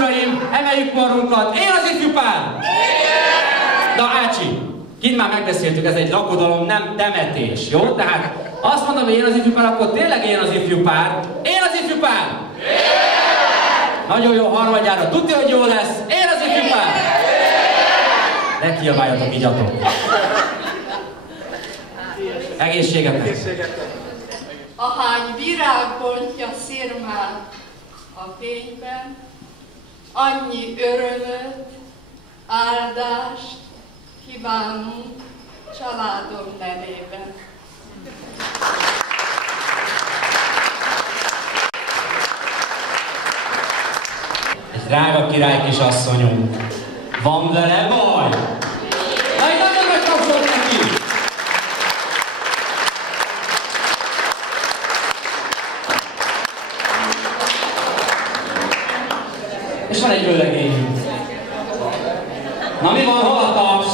uraim, emeljük marunkat. Én az ifjú pár! Na Ácsi, kint már megbeszéltük, ez egy lakodalom, nem temetés, jó? Tehát azt mondom, hogy én az ifjú pár, akkor tényleg én az ifjú pár. Én az ifjú pár! Nagyon jó, harmadjára. Tudja, hogy jó lesz. Én az ifjú pár! Ne kiabáljatok, igyatok. Egészségetek! Ahány virágbontja szirmál a fényben, annyi örömöt, áldást kívánunk családom nevében. Egy drága király kisasszonyunk. Van vele baj? Majd nagyon megkapcsolt neki! És van egy vőlegényünk. Na mi van, hol a taps?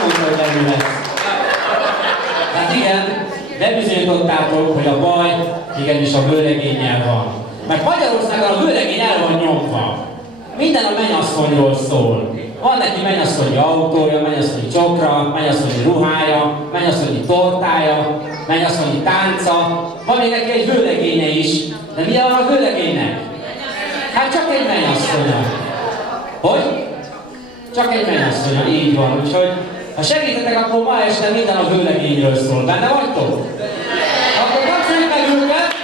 Mondta, hogy leülhet. Hát igen, bebizonyítottátok, hogy a baj igenis a vőlegénnyel van. Mert Magyarországon a vőlegény el van nyomva. Minden a mennyasszonyról szól. Van neki mennyasszonyi autója, mennyasszonyi csokra, mennyasszonyi ruhája, mennyasszonyi tortája, mennyasszonyi tánca. Van még neki egy vőlegénye is. De milyen van a vőlegénynek? Hát csak egy mennyasszonya. Hogy? Csak egy mennyasszonya, így van. Úgyhogy ha segítetek, akkor ma este minden a vőlegényről szól. Benne vagytok? Akkor kapcsoljuk meg őket!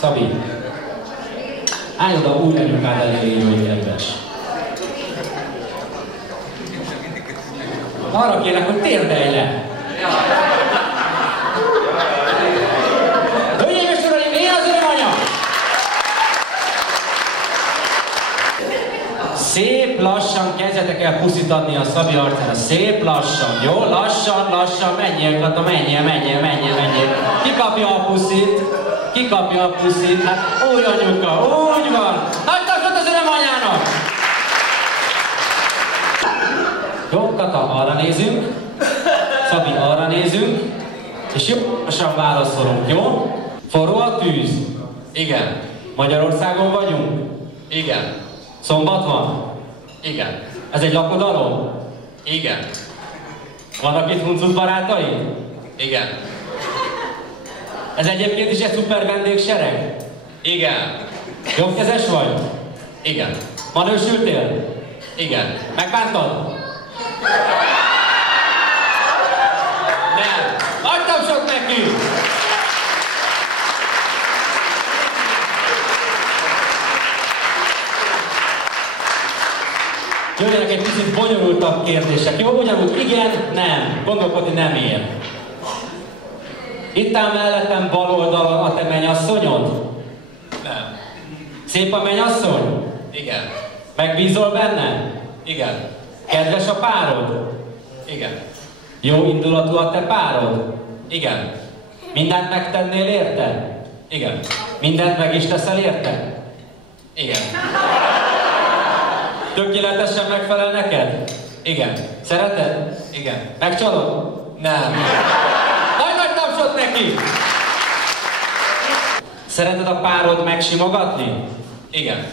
Szabi, állj oda úgy anyukád elé, hogy kedves. Arra kérlek, hogy térdelj le! Hölgyeim és uraim, én az örömanya! Szép lassan kezdjetek el puszit adni a Szabi arcára. Szép lassan, jó? Lassan, lassan, menjél, Kata, menjél. Ki kapja a puszit? Ki kapja a puszit? Hát úgy anyuka, úgy van! Nagy tapsot az örömanyának! Jó, Kata, arra nézünk. Szabi, arra nézünk. És jó, lassan válaszolunk, jó? Forró a tűz? Igen. Magyarországon vagyunk? Igen. Szombat van? Igen. Ez egy lakodalom? Igen. Vannak itt huncut barátai? Igen. Ez egyébként is egy szuper vendégsereg? Igen. Jobbkezes vagy? Igen. Ma nősültél? Igen. Megbántad? Nem. Nagy tapsot neki! Jöjjenek egy picit bonyolultabb kérdések. Jó, ugyanúgy igen, nem. Gondolkodni nem ér. Itt áll mellettem bal oldalon a te mennyasszonyod? Nem. Szép a mennyasszony? Igen. Megbízol benne? Igen. Kedves a párod? Igen. Jó indulatú a te párod? Igen. Mindent megtennél érte? Igen. Mindent meg is teszel érte? Igen. Tökéletesen megfelel neked? Igen. Szereted? Igen. Megcsalod? Nem. Nagy tapsot neki! Szereted a párod megsimogatni? Igen.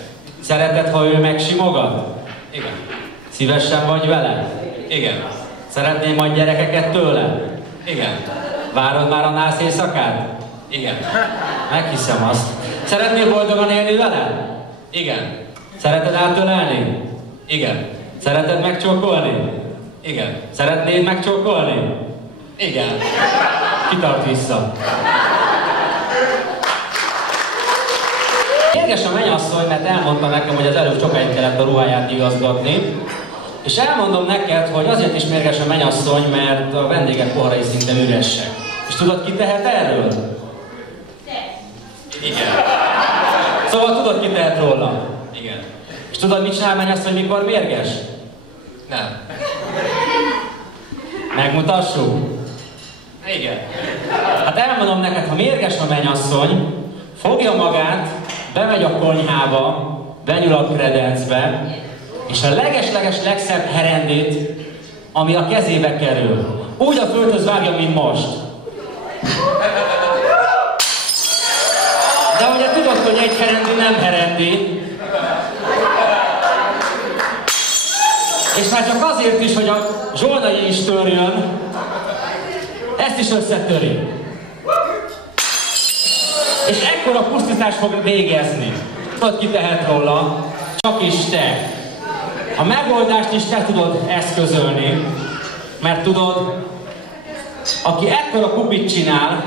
Szereted, ha ő megsimogat? Igen. Szívesen vagy vele? Igen. Szeretnél majd gyerekeket tőle? Igen. Várod már a nász éjszakát? Igen. Meghiszem azt. Szeretnél boldogan élni vele? Igen. Szereted átölelni? Igen. Szereted megcsókolni? Igen. Szeretnéd megcsókolni? Igen. Kitart vissza. Érges a mennyasszony, mert elmondta nekem, hogy az előbb sokáig kellett a ruháját igazgatni. És elmondom neked, hogy azért is mérges a mennyasszony, mert a vendégek poharai szinte üresek. És tudod, ki tehet erről? Igen. Szóval tudod, ki tehet róla? Igen. És tudod, mit csinál mennyasszony, mikor mérges? Nem. Megmutassuk? Igen. Hát elmondom neked, ha mérges a mennyasszony, fogja magát, bemegy a konyhába, benyúl a kredencbe, és a leges-leges legszebb herendét, ami a kezébe kerül. Úgy a földhöz vágja, mint most. De ugye tudod, hogy egy herendé nem herendi. És már csak azért is, hogy a zsoldai is törjön, ezt is összetöri. És ekkora pusztítást fog végezni. Tudod, ki tehet róla? Csak is te. A megoldást is te tudod eszközölni, mert tudod, aki ekkora kupit csinál,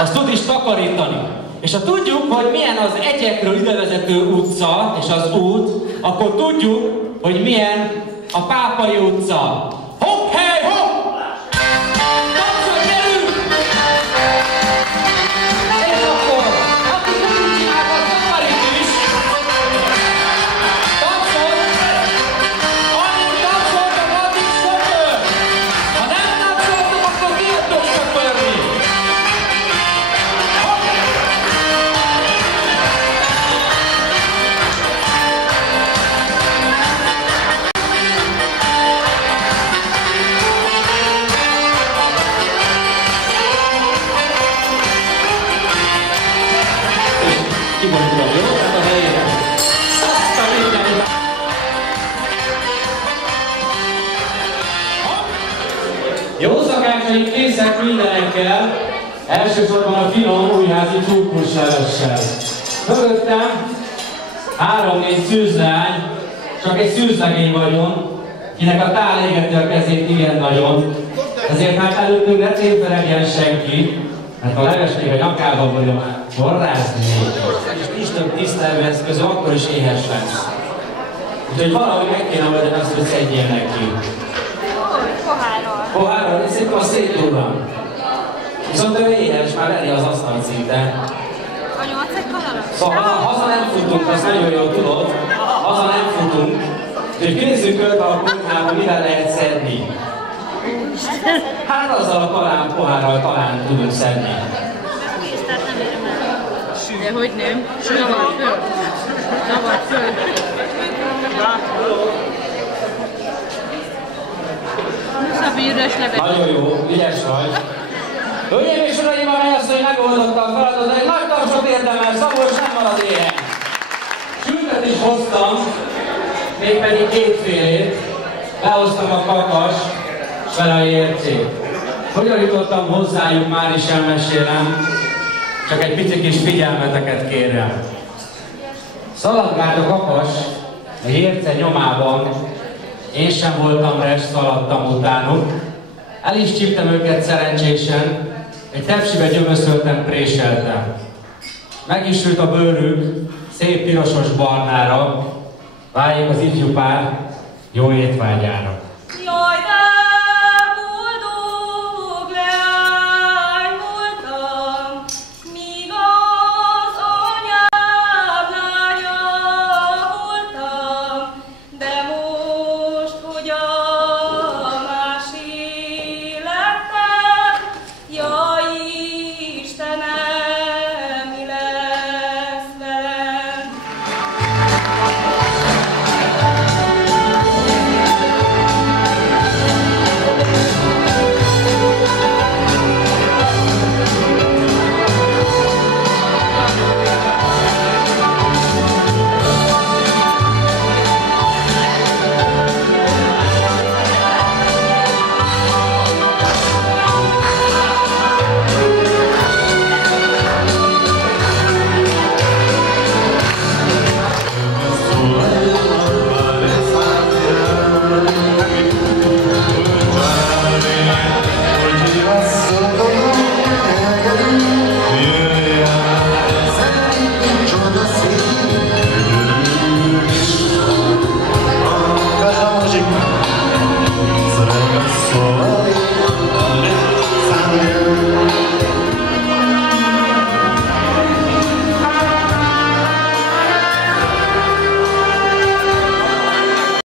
az tud is takarítani. És ha tudjuk, hogy milyen az Egyekről idevezető utca és az út, akkor tudjuk, hogy milyen a Pápai utca. Hopp, hely, hopp! Tapsol, gyerünk! És akkor, aki kupit csinál, az takarít is. Tapsol! Annyit tapsoltak, addig söpör! Ha nem tapsoltok, akkor kijöttök söpörni! Kibontulom, jó? Tehát a helyére. Azt a mindenit. Jó szakácsaink készek mindenekkel, elsősorban a finom újházi csúrkuslevessel. Mögöttem 3-4 szűzleány, csak egy szűzlegény vagyok, kinek a tál égeti a kezét igen nagyon. Ezért hát előttünk ne témperegjen senki, mert a leves még a nyakában vagyok forrázni. És nincs több tisztelő eszköz, akkor is éhes lesz. Úgyhogy valahogy meg kéne oldani azt, hogy szedjének ki. Pohárral. Pohárral? Én szépen a szétdurran. Viszont ő éhes, már veri az asztalt szinte. Anyu, adsz egy kanalat? Szóval haza nem futunk, ezt nagyon jól tudod. Haza nem futunk. Úgyhogy nézzük körbe a konyhában, mivel lehet szedni. Hát azzal a talán pohárral talán tudunk szedni. Tehát nem érem el. De hogy nem? Zavart föl. Zavart föl. Szabi üres levet. Nagyon jó, ügyes vagy. Hölgyeim és uraim, amely azt, hogy megoldotta a feladatot, de egy nagy tapsot érdemel, Szabolcs nem marad éhen. Sültet is hoztam, mégpedig kétfélét. Behoztam a kakas, és vele a ércét. Hogyan jutottam hozzájuk, már is elmesélem, csak egy pici kis figyelmeteket kérem. Szaladgált a kakas a érce nyomában, én sem voltam rest, szaladtam utánuk. El is csíptem őket szerencsésen, egy tepsibe gyömöszöltem, préseltem. Meg is sült a bőrük, szép pirosos barnára, váljék az ifjú pár jó étvágyára.